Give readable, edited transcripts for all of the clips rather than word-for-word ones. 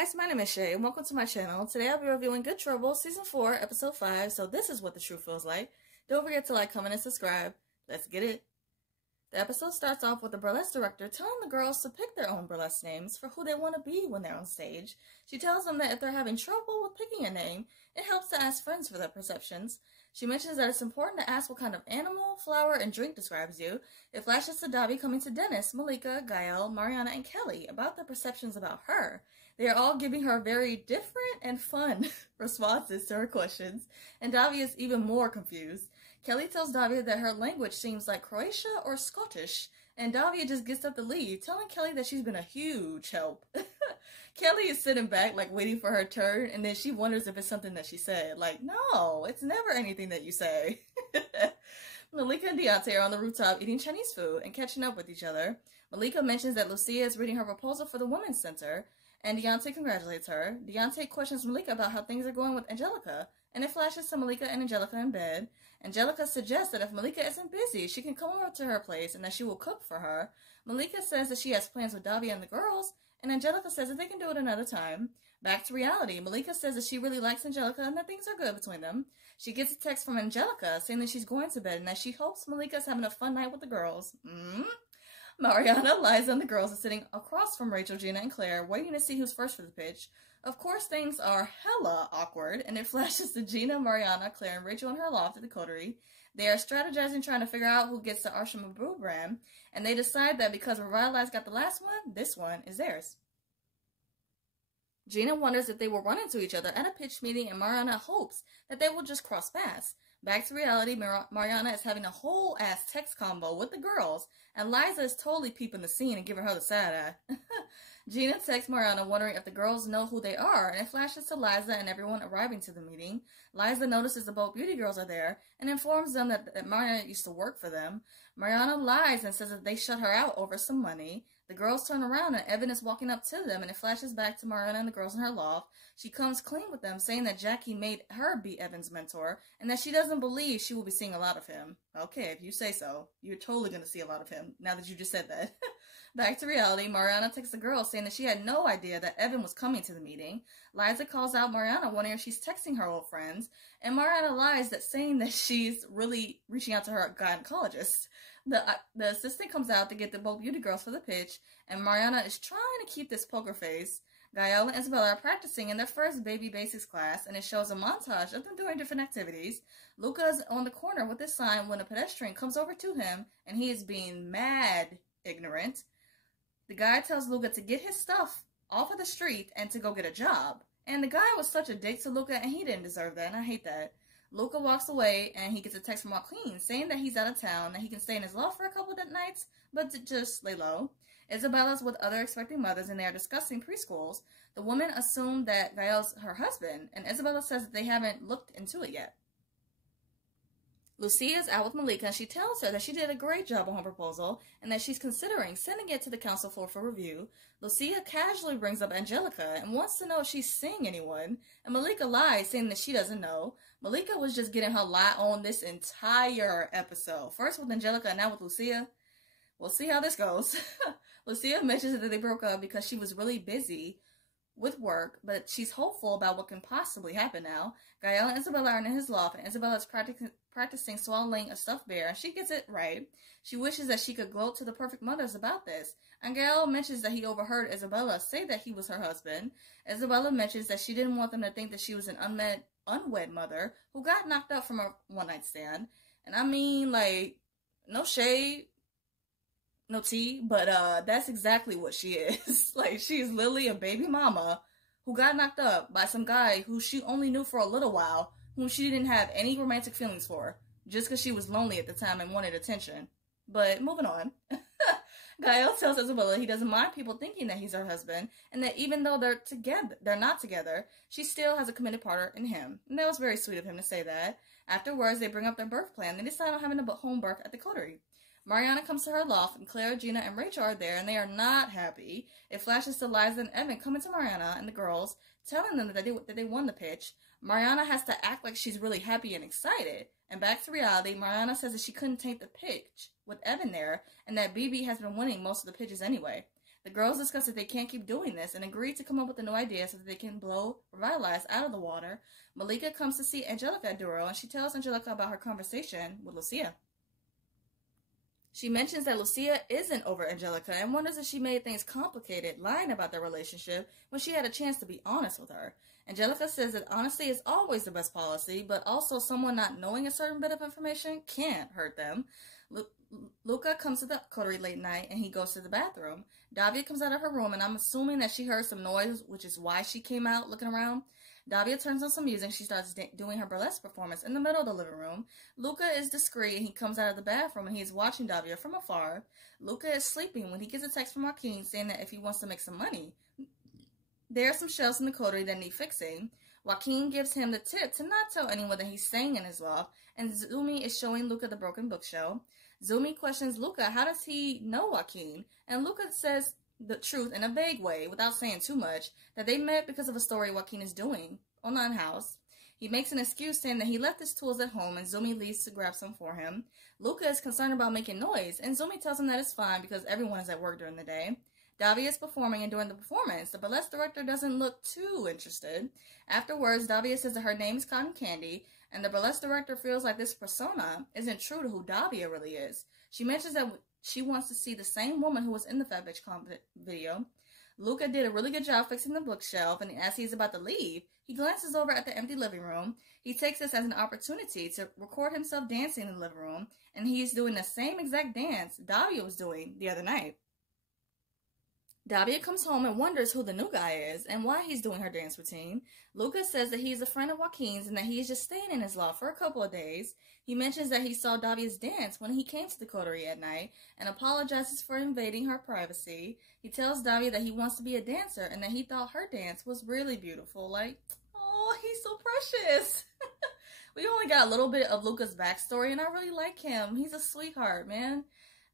guys, my name is Shay and welcome to my channel. Today I'll be reviewing Good Trouble Season 4, Episode 5, so this is what the truth feels like. Don't forget to like, comment, and subscribe. Let's get it. The episode starts off with the burlesque director telling the girls to pick their own burlesque names for who they want to be when they're on stage. She tells them that if they're having trouble with picking a name, it helps to ask friends for their perceptions. She mentions that it's important to ask what kind of animal, flower, and drink describes you. It flashes to Dobby coming to Dennis, Malika, Gael, Mariana, and Kelly about their perceptions about her. They are all giving her very different and fun responses to her questions, and Dobby is even more confused. Kelly tells Dobby that her language seems like Croatia or Scottish, and Dobby just gets up to leave, telling Kelly that she's been a huge help. Kelly is sitting back, like, waiting for her turn, and then she wonders if it's something that she said. Like, no, it's never anything that you say. Malika and Deontay are on the rooftop eating Chinese food and catching up with each other. Malika mentions that Lucia is reading her proposal for the Women's Center, and Deontay congratulates her. Deontay questions Malika about how things are going with Angelica, and it flashes to Malika and Angelica in bed. Angelica suggests that if Malika isn't busy, she can come over to her place and that she will cook for her. Malika says that she has plans with Dobby and the girls, and Angelica says that they can do it another time. Back to reality, Malika says that she really likes Angelica and that things are good between them. She gets a text from Angelica saying that she's going to bed and that she hopes Malika's having a fun night with the girls. Mariana, Liza, and the girls are sitting across from Rachel, Gina, and Claire, waiting to see who's first for the pitch. Of course, things are hella awkward, and it flashes to Gina, Mariana, Claire, and Rachel in her loft at the coterie. They are strategizing, trying to figure out who gets the Arsham Brew brand, and they decide that because Revitalize got the last one, this one is theirs. Gina wonders if they will run into each other at a pitch meeting, and Mariana hopes that they will just cross paths. Back to reality, Mariana is having a whole-ass text combo with the girls, and Liza is totally peeping the scene and giving her the side eye. Gina texts Mariana wondering if the girls know who they are, and it flashes to Liza and everyone arriving to the meeting. Liza notices the both beauty girls are there and informs them that Mariana used to work for them. Mariana lies and says that they shut her out over some money. The girls turn around and Evan is walking up to them, and it flashes back to Mariana and the girls in her loft. She comes clean with them, saying that Jackie made her be Evan's mentor and that she doesn't believe she will be seeing a lot of him. Okay, if you say so. You're totally going to see a lot of him, now that you just said that. Back to reality, Mariana texts the girls saying that she had no idea that Evan was coming to the meeting. Liza calls out Mariana, wondering if she's texting her old friends, and Mariana lies, saying that she's really reaching out to her gynecologist. The assistant comes out to get the both beauty girls for the pitch, and Mariana is trying to keep this poker face. Gael and Isabella are practicing in their first baby basics class, and it shows a montage of them doing different activities. Luca is on the corner with his sign when a pedestrian comes over to him, and he is being mad ignorant. The guy tells Luca to get his stuff off of the street and to go get a job. And the guy was such a dick to Luca, and he didn't deserve that, and I hate that. Luca walks away, and he gets a text from Joaquin saying that he's out of town, that he can stay in his loft for a couple of nights, but to just lay low. Isabella's with other expecting mothers, and they are discussing preschools. The woman assumed that Gael's her husband, and Isabella says that they haven't looked into it yet. Lucia is out with Malika, and she tells her that she did a great job on her proposal and that she's considering sending it to the council floor for review. Lucia casually brings up Angelica and wants to know if she's seeing anyone, and Malika lies, saying that she doesn't know. Malika was just getting her lie on this entire episode. First with Angelica and now with Lucia. We'll see how this goes. Lucia mentions that they broke up because she was really busy with work, but she's hopeful about what can possibly happen now. Gael and Isabella are in his loft, and Isabella is practicing swallowing a stuffed bear, and she gets it right. She wishes that she could gloat to the perfect mothers about this, and Gael mentions that he overheard Isabella say that he was her husband. Isabella mentions that she didn't want them to think that she was an unwed mother who got knocked up from a one-night stand. And I mean, like, no shade, no tea, but that's exactly what she is. Like, she's literally a baby mama who got knocked up by some guy who she only knew for a little while, whom she didn't have any romantic feelings for, just because she was lonely at the time and wanted attention. But moving on. Gael tells Isabella he doesn't mind people thinking that he's her husband, and that even though they're not together, she still has a committed partner in him. And that was very sweet of him to say that. Afterwards, they bring up their birth plan. They decide on having a home birth at the coterie. Mariana comes to her loft, and Claire, Gina, and Rachel are there, and they are not happy. It flashes to Liza and Evan coming to Mariana and the girls, telling them that they won the pitch. Mariana has to act like she's really happy and excited. And back to reality, Mariana says that she couldn't take the pitch with Evan there, and that BB has been winning most of the pitches anyway. The girls discuss that they can't keep doing this and agree to come up with a new idea so that they can blow Revitalize out of the water. Malika comes to see Angelica at Duro, and she tells Angelica about her conversation with Lucia. She mentions that Lucia isn't over Angelica and wonders if she made things complicated, lying about their relationship when she had a chance to be honest with her. Angelica says that honesty is always the best policy, but also someone not knowing a certain bit of information can't hurt them. Luca comes to the coterie late night and he goes to the bathroom. Davia comes out of her room and I'm assuming that she heard some noise, which is why she came out looking around. Davia turns on some music. She starts doing her burlesque performance in the middle of the living room. Luca is discreet and he comes out of the bathroom and he's watching Davia from afar. Luca is sleeping when he gets a text from Joaquin saying that if he wants to make some money. There are some shelves in the coterie that need fixing. Joaquin gives him the tip to not tell anyone that he's staying in his loft, and Zumi is showing Luca the broken bookshelf. Zumi questions Luca, how does he know Joaquin? And Luca says the truth in a vague way, without saying too much, that they met because of a story Joaquin is doing on Unhouse. He makes an excuse saying that he left his tools at home and Zumi leaves to grab some for him. Luca is concerned about making noise, and Zumi tells him that it's fine because everyone is at work during the day. Davia is performing, and during the performance, the burlesque director doesn't look too interested. Afterwards, Davia says that her name is Cotton Candy, and the burlesque director feels like this persona isn't true to who Davia really is. She mentions that she wants to see the same woman who was in the Fat Bitch video. Luca did a really good job fixing the bookshelf, and as he's about to leave, he glances over at the empty living room. He takes this as an opportunity to record himself dancing in the living room, and he's doing the same exact dance Davia was doing the other night. Davia comes home and wonders who the new guy is and why he's doing her dance routine. Luca says that he's a friend of Joaquin's and that he's just staying in his loft for a couple of days. He mentions that he saw Davia's dance when he came to the coterie at night and apologizes for invading her privacy. He tells Davia that he wants to be a dancer and that he thought her dance was really beautiful. Like, oh, he's so precious. We only got a little bit of Luca's backstory and I really like him. He's a sweetheart, man.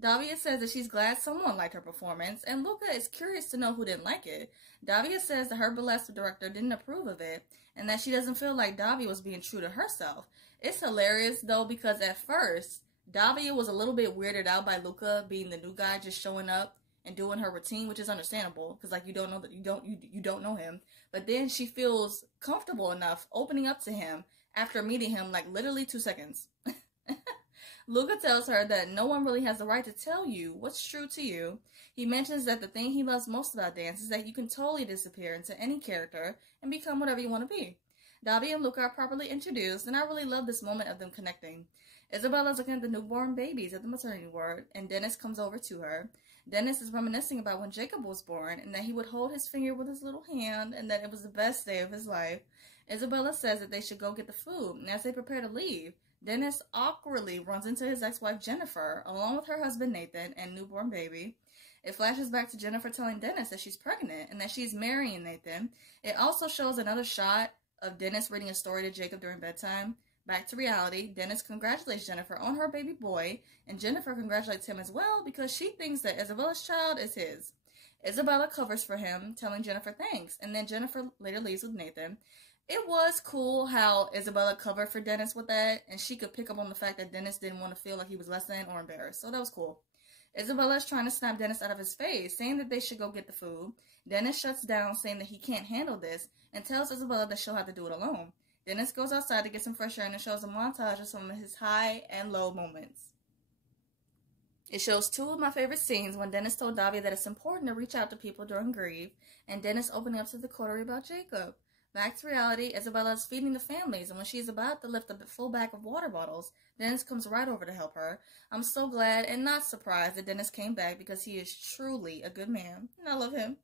Davia says that she's glad someone liked her performance, and Luca is curious to know who didn't like it. Davia says that her burlesque director didn't approve of it, and that she doesn't feel like Davia was being true to herself. It's hilarious, though, because at first, Davia was a little bit weirded out by Luca being the new guy just showing up and doing her routine, which is understandable, because, like, you don't know that you don't know him. But then she feels comfortable enough opening up to him after meeting him, like, literally 2 seconds. Luca tells her that no one really has the right to tell you what's true to you. He mentions that the thing he loves most about dance is that you can totally disappear into any character and become whatever you want to be. Davia and Luca are properly introduced, and I really love this moment of them connecting. Isabella's looking at the newborn babies at the maternity ward, and Dennis comes over to her. Dennis is reminiscing about when Jacob was born, and that he would hold his finger with his little hand, and that it was the best day of his life. Isabella says that they should go get the food, and as they prepare to leave, Dennis awkwardly runs into his ex-wife Jennifer, along with her husband Nathan and newborn baby. It flashes back to Jennifer telling Dennis that she's pregnant and that she's marrying Nathan. It also shows another shot of Dennis reading a story to Jacob during bedtime. Back to reality, Dennis congratulates Jennifer on her baby boy, and Jennifer congratulates him as well because she thinks that Isabella's child is his. Isabella covers for him, telling Jennifer thanks, and then Jennifer later leaves with Nathan. It was cool how Isabella covered for Dennis with that, and she could pick up on the fact that Dennis didn't want to feel like he was less than or embarrassed, so that was cool. Isabella's trying to snap Dennis out of his face, saying that they should go get the food. Dennis shuts down, saying that he can't handle this, and tells Isabella that she'll have to do it alone. Dennis goes outside to get some fresh air, and it shows a montage of some of his high and low moments. It shows two of my favorite scenes when Dennis told Davia that it's important to reach out to people during grief, and Dennis opening up to the coterie about Jacob. Back to reality, Isabella is feeding the families, and when she's about to lift a full bag of water bottles, Dennis comes right over to help her. I'm so glad and not surprised that Dennis came back because he is truly a good man, and I love him.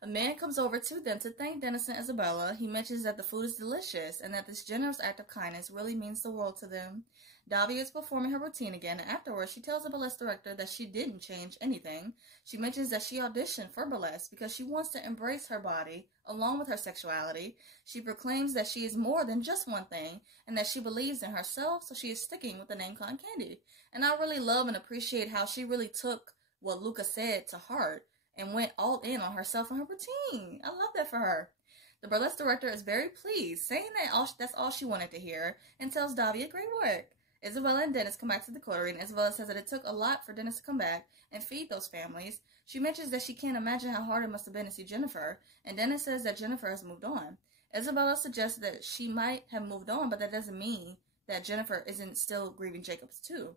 A man comes over to them to thank Dennis and Isabella. He mentions that the food is delicious and that this generous act of kindness really means the world to them. Davia is performing her routine again, and afterwards she tells the burlesque director that she didn't change anything. She mentions that she auditioned for burlesque because she wants to embrace her body along with her sexuality. She proclaims that she is more than just one thing and that she believes in herself, so she is sticking with the name Cotton Candy. And I really love and appreciate how she really took what Luca said to heart and went all in on herself and her routine. I love that for her. The burlesque director is very pleased, saying that that's all she wanted to hear, and tells Davia great work. Isabella and Dennis come back to the coterie, and Isabella says that it took a lot for Dennis to come back and feed those families. She mentions that she can't imagine how hard it must have been to see Jennifer, and Dennis says that Jennifer has moved on. Isabella suggests that she might have moved on, but that doesn't mean that Jennifer isn't still grieving Jacobs too.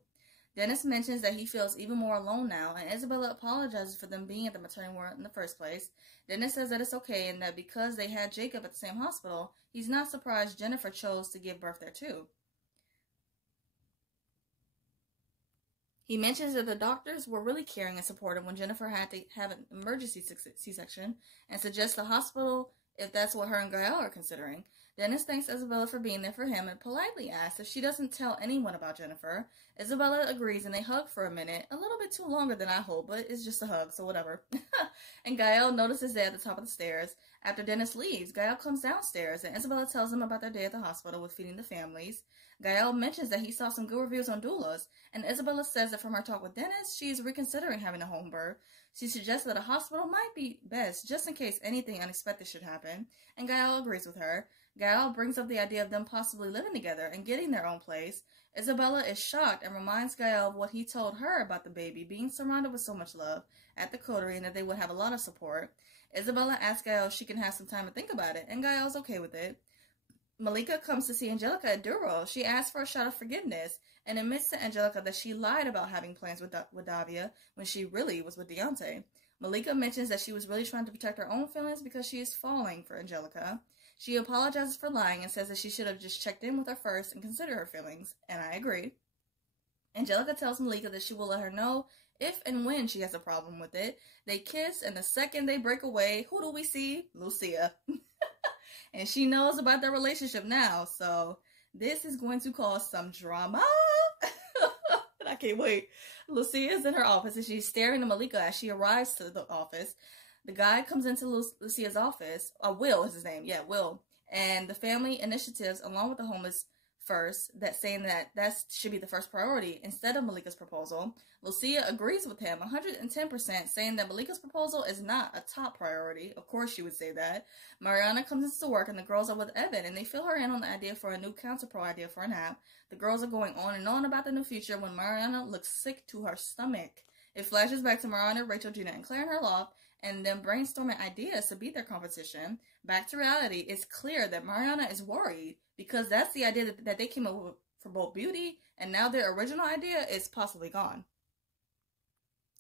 Dennis mentions that he feels even more alone now, and Isabella apologizes for them being at the maternity ward in the first place. Dennis says that it's okay and that because they had Jacob at the same hospital, he's not surprised Jennifer chose to give birth there too. He mentions that the doctors were really caring and supportive when Jennifer had to have an emergency C-section and suggests the hospital if that's what her and Gael are considering. Dennis thanks Isabella for being there for him and politely asks if she doesn't tell anyone about Jennifer. Isabella agrees and they hug for a minute, a little bit too longer than I hope, but it's just a hug, so whatever. And Gael notices they at the top of the stairs. After Dennis leaves, Gael comes downstairs and Isabella tells him about their day at the hospital with feeding the families. Gael mentions that he saw some good reviews on doulas, and Isabella says that from her talk with Dennis, she is reconsidering having a home birth. She suggests that a hospital might be best just in case anything unexpected should happen, and Gael agrees with her. Gael brings up the idea of them possibly living together and getting their own place. Isabella is shocked and reminds Gael of what he told her about the baby being surrounded with so much love at the coterie and that they would have a lot of support. Isabella asks Gael if she can have some time to think about it, and Gael's okay with it. Malika comes to see Angelica at Duro. She asks for a shot of forgiveness and admits to Angelica that she lied about having plans with Davia when she really was with Deontay. Malika mentions that she was really trying to protect her own feelings because she is falling for Angelica. She apologizes for lying and says that she should have just checked in with her first and considered her feelings, and I agree. Angelica tells Malika that she will let her know if and when she has a problem with it. They kiss, and the second they break away, who do we see? Lucia. And she knows about their relationship now, so this is going to cause some drama. I can't wait. Lucia is in her office, and she's staring at Malika as she arrives to the office. The guy comes into Lucia's office. Will is his name. Yeah, Will. And the family initiatives, along with the homeless first, that saying that should be the first priority instead of Malika's proposal. Lucia agrees with him 110%, saying that Malika's proposal is not a top priority. Of course she would say that. Mariana comes into work and the girls are with Evan and they fill her in on the idea for a new counter-pro idea for an app. The girls are going on and on about the new future when Mariana looks sick to her stomach. It flashes back to Mariana, Rachel, Gina, and Claire in her loft, and them brainstorming ideas to beat their competition. Back to reality, it's clear that Mariana is worried because that's the idea that they came up with for both Beauty, and now their original idea is possibly gone.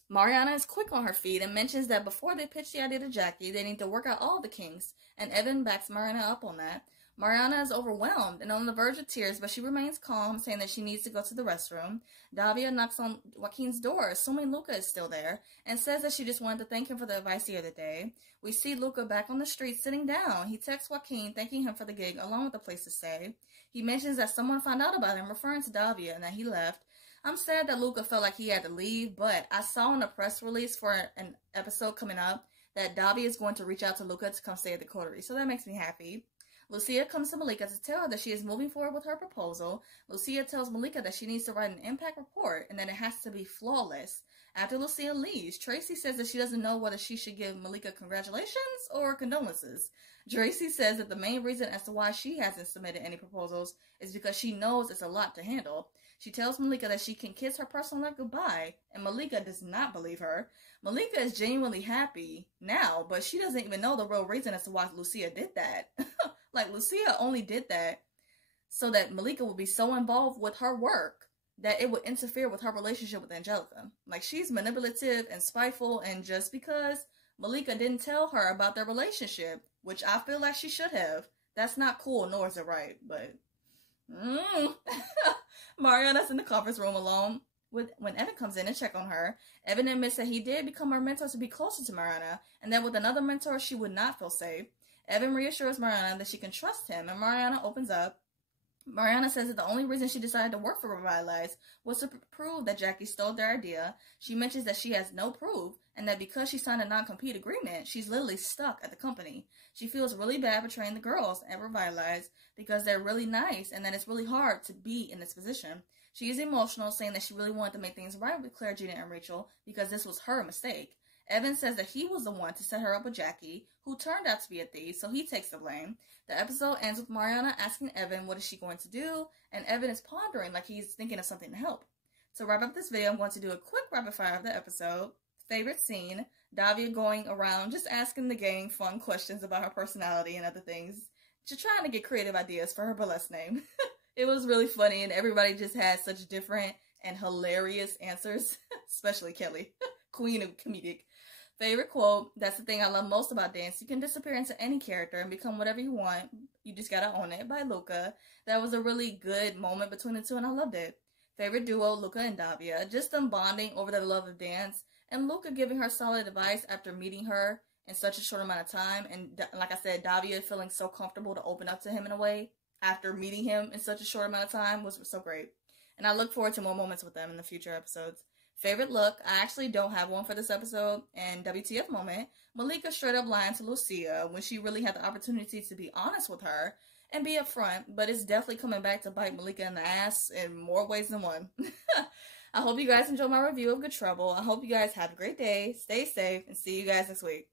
Mariana is quick on her feet and mentions that before they pitch the idea to Jackie, they need to work out all the kinks, and Evan backs Mariana up on that. Mariana is overwhelmed and on the verge of tears, but she remains calm, saying that she needs to go to the restroom. Davia knocks on Joaquin's door, assuming Luca is still there, and says that she just wanted to thank him for the advice the other day. We see Luca back on the street sitting down. He texts Joaquin, thanking him for the gig, along with a place to stay. He mentions that someone found out about him, referring to Davia, and that he left. I'm sad that Luca felt like he had to leave, but I saw in a press release for an episode coming up that Davia is going to reach out to Luca to come stay at the coterie, so that makes me happy. Lucia comes to Malika to tell her that she is moving forward with her proposal. Lucia tells Malika that she needs to write an impact report and that it has to be flawless. After Lucia leaves, Tracy says that she doesn't know whether she should give Malika congratulations or condolences. Tracy says that the main reason as to why she hasn't submitted any proposals is because she knows it's a lot to handle. She tells Malika that she can kiss her personal life goodbye, and Malika does not believe her. Malika is genuinely happy now, but she doesn't even know the real reason as to why Lucia did that. Like, Lucia only did that so that Malika would be so involved with her work that it would interfere with her relationship with Angelica. Like, she's manipulative and spiteful, and just because Malika didn't tell her about their relationship, which I feel like she should have, that's not cool, nor is it right, but... Mariana's in the conference room alone when Evan comes in and check on her. Evan admits that he did become her mentor to be closer to Mariana, and that with another mentor, she would not feel safe. Evan reassures Mariana that she can trust him, and Mariana opens up. Mariana says that the only reason she decided to work for Revitalize was to prove that Jackie stole their idea. She mentions that she has no proof, and that because she signed a non-compete agreement, she's literally stuck at the company. She feels really bad betraying the girls at Revitalize because they're really nice, and that it's really hard to be in this position. She is emotional, saying that she really wanted to make things right with Claire, Gina, and Rachel because this was her mistake. Evan says that he was the one to set her up with Jackie, who turned out to be a thief, so he takes the blame. The episode ends with Mariana asking Evan what is she going to do, and Evan is pondering like he's thinking of something to help. To wrap up this video, I'm going to do a quick rapid fire of the episode. Favorite scene, Davia going around just asking the gang fun questions about her personality and other things, just trying to get creative ideas for her burlesque name. It was really funny, and everybody just had such different and hilarious answers, especially Kelly, queen of comedic. Favorite quote, that's the thing I love most about dance. You can disappear into any character and become whatever you want. You just gotta own it, by Luca. That was a really good moment between the two, and I loved it. Favorite duo, Luca and Davia. Just them bonding over their love of dance, and Luca giving her solid advice after meeting her in such a short amount of time. And like I said, Davia feeling so comfortable to open up to him in a way after meeting him in such a short amount of time was so great. And I look forward to more moments with them in the future episodes. Favorite look, I actually don't have one for this episode. And WTF moment, Malika straight up lying to Lucia when she really had the opportunity to be honest with her and be upfront, but it's definitely coming back to bite Malika in the ass in more ways than one. I hope you guys enjoyed my review of Good Trouble. I hope you guys have a great day, stay safe, and see you guys next week.